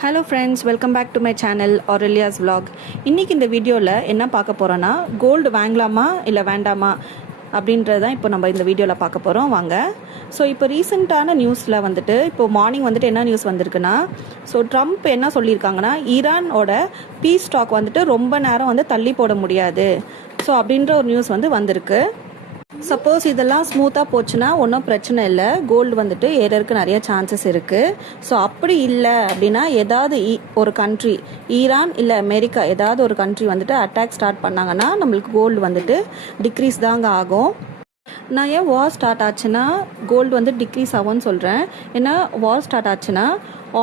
Hello friends, welcome back to my channel Aurelia's vlog. இன்றைக்கி இந்த வீடியோவில் என்ன பார்க்க போகிறோன்னா, கோல்டு வாங்கலாமா இல்லை வேண்டாமா அப்படின்றது தான் இப்போ நம்ம இந்த வீடியோவில் பார்க்க போகிறோம். வாங்க. ஸோ இப்போ ரீசெண்டான நியூஸில் வந்துட்டு இப்போ மார்னிங் வந்துட்டு என்ன நியூஸ் வந்திருக்குன்னா, ஸோ ட்ரம்ப் என்ன சொல்லியிருக்காங்கன்னா, ஈரானோட பீஸ் டாக் வந்துட்டு ரொம்ப நேரம் வந்து தள்ளி போட முடியாது ஸோ அப்படின்ற ஒரு நியூஸ் வந்திருக்கு. சப்போஸ் இதெல்லாம் ஸ்மூத்தாக போச்சுன்னா ஒன்றும் பிரச்சனை இல்லை, கோல்டு வந்துட்டு ஏறதுக்கு நிறைய சான்சஸ் இருக்குது. ஸோ அப்படி இல்லை அப்படின்னா ஏதாவது ஒரு கண்ட்ரி, ஈரான் இல்லை அமெரிக்கா, ஏதாவது ஒரு கண்ட்ரி வந்துட்டு அட்டாக் ஸ்டார்ட் பண்ணாங்கன்னா நம்மளுக்கு கோல்டு வந்துட்டு டிக்ரீஸ் தாங்க ஆகும். நான் ஏன் வார் ஸ்டார்ட் ஆச்சுன்னா கோல்டு வந்து டிக்ரீஸ் ஆகும்னு சொல்கிறேன். ஏன்னா வார் ஸ்டார்ட் ஆச்சுன்னா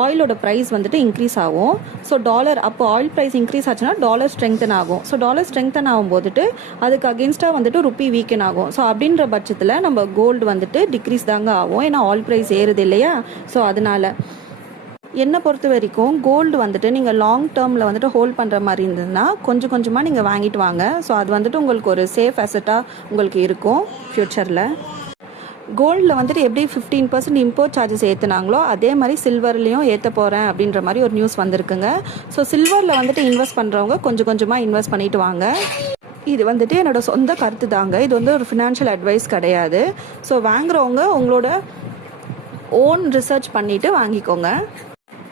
ஆயிலோட ப்ரைஸ் வந்துட்டு இன்க்ரீஸ் ஆகும். ஸோ டாலர், அப்போ ஆயில் ப்ரைஸ் இன்க்ரீஸ் ஆச்சுன்னா டாலர் ஸ்ட்ரெங்தன் ஆகும். ஸோ டாலர் ஸ்ட்ரெங்தன் ஆகும் போதுட்டு அதுக்கு அகேன்ஸ்டாக வந்துட்டு ருப்பி வீக்கன் ஆகும். ஸோ அப்படின்ற பட்சத்தில் நம்ம கோல்டு வந்துட்டு டிக்ரீஸ் தாங்க ஆகும். ஏன்னா ஆயில் ப்ரைஸ் ஏறுது இல்லையா. ஸோ அதனால என்னை பொறுத்த வரைக்கும் கோல்டு வந்துட்டு நீங்கள் லாங் டேர்மில் வந்துட்டு ஹோல்ட் பண்ணுற மாதிரி இருந்ததுன்னா கொஞ்சம் கொஞ்சமாக நீங்கள் வாங்கிட்டு வாங்க. ஸோ அது வந்துட்டு உங்களுக்கு ஒரு சேஃப் அசட்டாக உங்களுக்கு இருக்கும் ஃப்யூச்சரில். கோல்டில் வந்துட்டு எப்படி 15% இம்போர்ட் சார்ஜஸ் ஏற்றுனாங்களோ அதே மாதிரி சில்வர்லேயும் ஏற்ற போகிறேன் அப்படின்ற மாதிரி ஒரு நியூஸ் வந்திருக்குங்க. ஸோ சில்வரில் வந்துட்டு இன்வெஸ்ட் பண்ணுறவங்க கொஞ்சம் கொஞ்சமாக இன்வெஸ்ட் பண்ணிட்டு வாங்க. இது வந்துட்டு என்னோட சொந்த கருத்து தாங்க, இது வந்து ஒரு ஃபினான்ஷியல் அட்வைஸ் கிடையாது. ஸோ வாங்குறவங்க உங்களோட ஓன் ரிசர்ச் பண்ணிவிட்டு வாங்கிக்கோங்க.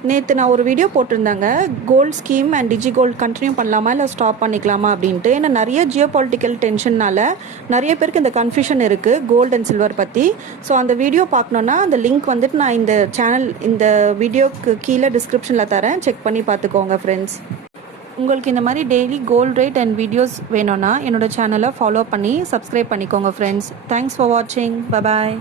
நேற்று நான் ஒரு வீடியோ போட்டிருந்தேங்க, gold scheme and digi gold continue பண்ணலாமா இல்லை ஸ்டாப் பண்ணிக்கலாமா அப்படின்ட்டு. ஏன்னா நிறைய ஜியோ பொலிட்டிக்கல் டென்ஷன்னால நிறைய பேருக்கு இந்த கன்ஃபியூஷன் இருக்குது கோல்டு அண்ட் சில்வர் பற்றி. ஸோ அந்த வீடியோ பார்க்கணுன்னா அந்த லிங்க் வந்துட்டு நான் இந்த சேனல், இந்த வீடியோக்கு கீழே டிஸ்கிரிப்ஷனில் தரேன், செக் பண்ணி பார்த்துக்கோங்க ஃப்ரெண்ட்ஸ். உங்களுக்கு இந்த மாதிரி daily gold rate and videos வேணும்னா என்னோட சேனலை ஃபாலோ பண்ணி சப்ஸ்கிரைப் பண்ணிக்கோங்க ஃப்ரெண்ட்ஸ். தேங்க்ஸ் ஃபார் வாட்சிங். பை பாய்.